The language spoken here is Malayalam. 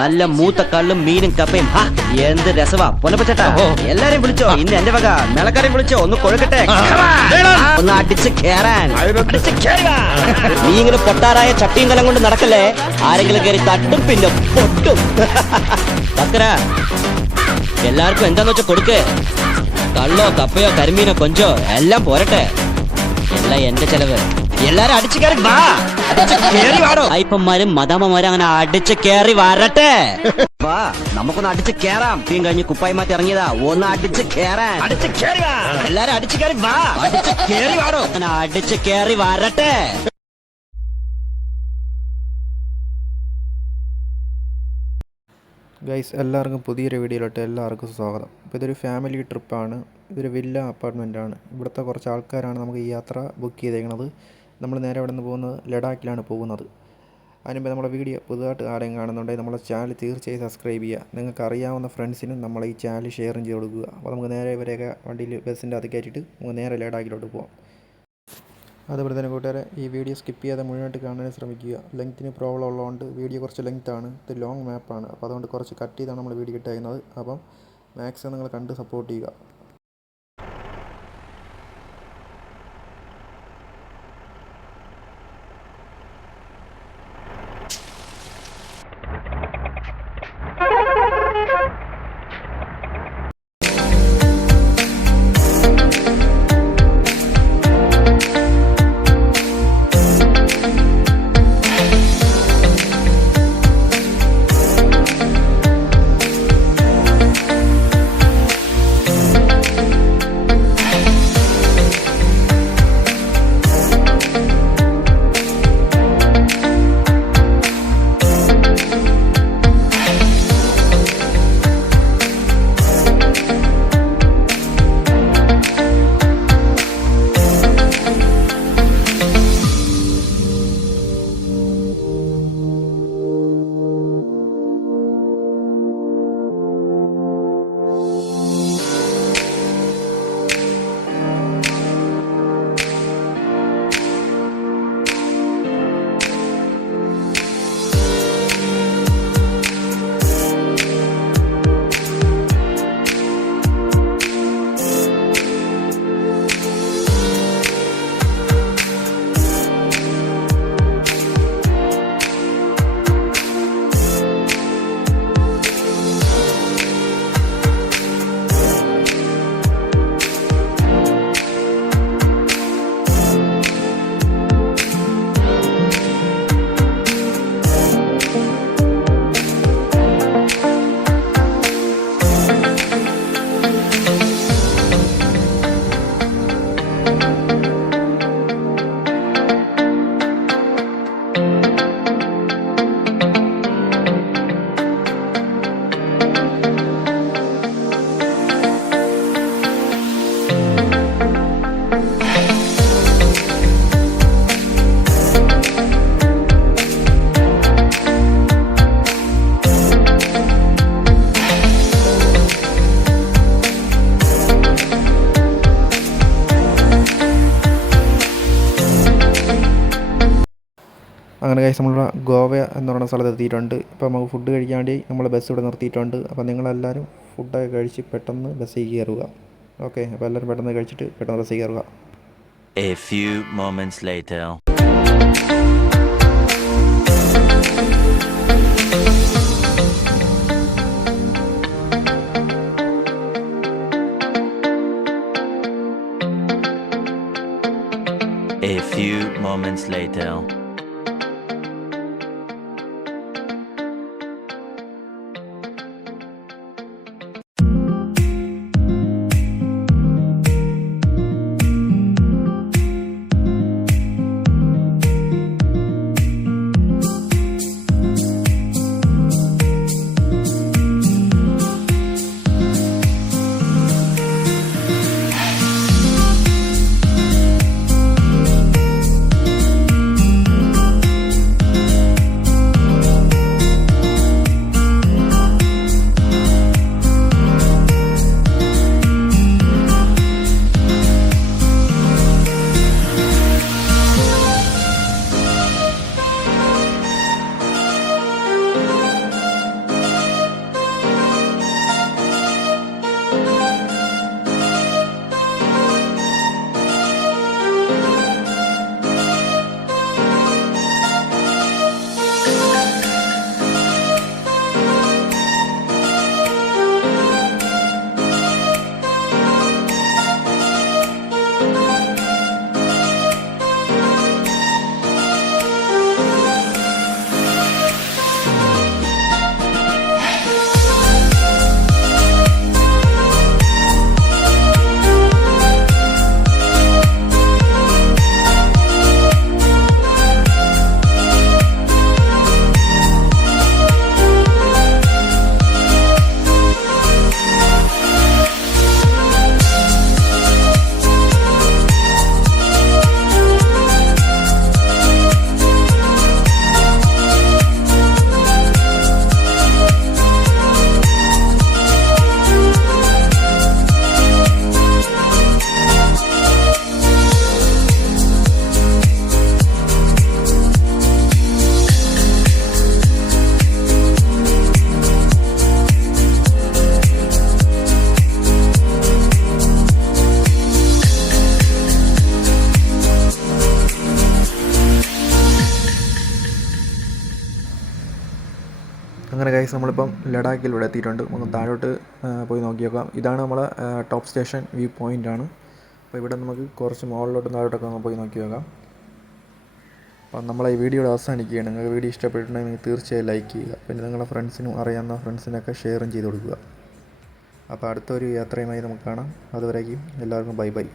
നല്ല മൂത്ത കള്ളും മീനും കപ്പയും എന്ത് രസവാ പൊന്നപ്പച്ചേട്ടാ. എല്ലാരെയും വിളിച്ചോ, ഇന്ന് എന്റെ വക മേളക്കാരെയും വിളിച്ചോ, ഒന്ന് കൊഴുക്കട്ടെ, ഒന്ന് അടിച്ച് കേറാൻ. നീ ഇങ്ങനെ പൊട്ടാറായ ചട്ടിയും കലം കൊണ്ട് നടക്കല്ലേ, ആരെങ്കിലും കയറി തട്ടും പിന്നെ പൊട്ടും. തക്കര എല്ലാവർക്കും എന്താന്ന് വെച്ചാ കൊടുക്ക്. കള്ളോ കപ്പയോ കരിമീനോ കൊഞ്ചോ എല്ലാം പോരട്ടെ, എല്ലാം എന്റെ ചെലവ്. എല്ലാരും അടിച്ചു കയറി വാ, കേറി വാടോ. അയ്യപ്പന്മാരും മദാമ്മമാരും അങ്ങനെ അടിച്ചു കയറി വരട്ടെ. വാ, നമുക്കൊന്ന് അടിച്ചു കേറാം. തീം കഴിഞ്ഞ് കുപ്പായി മാറ്റി ഇറങ്ങിയതാ, ഒന്ന് അടിച്ചു കേറാൻ. അടിച്ചു കയറി വാ, എല്ലാരും അടിച്ചു കയറി വാ, അടിച്ചു കയറി വാടോ, അങ്ങനെ അടിച്ചു കയറി വരട്ടെ. ഗൈസ്, എല്ലാവർക്കും പുതിയൊരു വീഡിയോയിലോട്ട് എല്ലാവർക്കും സ്വാഗതം. ഇപ്പോൾ ഇതൊരു ഫാമിലി ട്രിപ്പാണ്, ഇതൊരു വില്ല അപ്പാർട്ട്മെൻറ്റാണ്. ഇവിടുത്തെ കുറച്ച് ആൾക്കാരാണ് നമുക്ക് ഈ യാത്ര ബുക്ക് ചെയ്തേക്കുന്നത്. നമ്മൾ നേരെ ഇവിടെ നിന്ന് പോകുന്നത് ലഡാക്കിലാണ് പോകുന്നത്. അതിനുമ്പോൾ നമ്മുടെ വീഡിയോ പുതുതായിട്ട് ആരെയും കാണുന്നുണ്ടെങ്കിൽ നമ്മളെ ചാനൽ തീർച്ചയായും സബ്സ്ക്രൈബ് ചെയ്യുക. നിങ്ങൾക്ക് അറിയാവുന്ന ഫ്രണ്ട്സിനും നമ്മളെ ഈ ചാനൽ ഷെയറും ചെയ്ത് കൊടുക്കുക. അപ്പോൾ നമുക്ക് നേരെ ഇവരെയൊക്കെ വണ്ടിയിൽ ബസ്സിൻ്റെ അത് കയറ്റിയിട്ട് നമുക്ക് നേരെ ലഡാക്കിലോട്ട് പോകാം. അതുപോലെ തന്നെ കൂട്ടുകാരെ, ഈ വീഡിയോ സ്കിപ്പ് ചെയ്യാതെ മുഴുവനായിട്ട് കാണാൻ ശ്രമിക്കുക. ലെങ്ത്തിന് പ്രോബ്ലം ഉള്ളതുകൊണ്ട് വീഡിയോ കുറച്ച് ലെങ്ത്താണ്, ഇത് ലോങ് മാപ്പാണ്. അപ്പോൾ അതുകൊണ്ട് കുറച്ച് കട്ട് ചെയ്താണ് നമ്മൾ വീഡിയോ ഇട്ടേക്കുന്നത്. അപ്പം മാക്സിമം നിങ്ങൾ കണ്ട് സപ്പോർട്ട് ചെയ്യുക. അങ്ങനെ ഗൈസ്, നമ്മൾ ഗോവ എന്ന് പറയുന്ന സ്ഥലത്ത് എത്തിയിട്ടുണ്ട്. ഇപ്പോൾ നമുക്ക് ഫുഡ് കഴിക്കാൻ വേണ്ടി നമ്മൾ ബസ് ഇവിടെ നിർത്തിയിട്ടുണ്ട്. അപ്പോൾ നിങ്ങളെല്ലാവരും ഫുഡൊക്കെ കഴിച്ച് പെട്ടെന്ന് ബസ്സിൽ കയറുക. ഓക്കെ, അപ്പോൾ എല്ലാവരും പെട്ടെന്ന് കഴിച്ചിട്ട് പെട്ടെന്ന് ബസ്സിൽ കയറുക. A few moments later. A few moments later. അങ്ങനെ ഗൈസ് നമ്മളിപ്പം ലഡാക്കിൽ ഇവിടെ എത്തിയിട്ടുണ്ട്. നമുക്ക് താഴോട്ട് പോയി നോക്കി നോക്കാം. ഇതാണ് നമ്മളെ ടോപ്പ് സ്റ്റേഷൻ വ്യൂ പോയിൻ്റ് ആണ്. അപ്പോൾ ഇവിടെ നമുക്ക് കുറച്ച് മുകളിലോട്ടും താഴോട്ടൊക്കെ നമുക്ക് പോയി നോക്കി നോക്കാം. അപ്പം നമ്മളെ ഈ വീഡിയോയുടെ അവസാനിക്കുകയാണ്. നിങ്ങൾക്ക് വീഡിയോ ഇഷ്ടപ്പെട്ടിട്ടുണ്ടെങ്കിൽ നിങ്ങൾ തീർച്ചയായും ലൈക്ക് ചെയ്യുക. പിന്നെ നിങ്ങളുടെ ഫ്രണ്ട്സിനും അറിയാവുന്ന ഫ്രണ്ട്സിനൊക്കെ ഷെയറും ചെയ്ത് കൊടുക്കുക. അപ്പോൾ അടുത്തൊരു യാത്രയുമായി നമുക്ക് കാണാം. അതുവരേക്കും എല്ലാവർക്കും ബൈ ബൈ.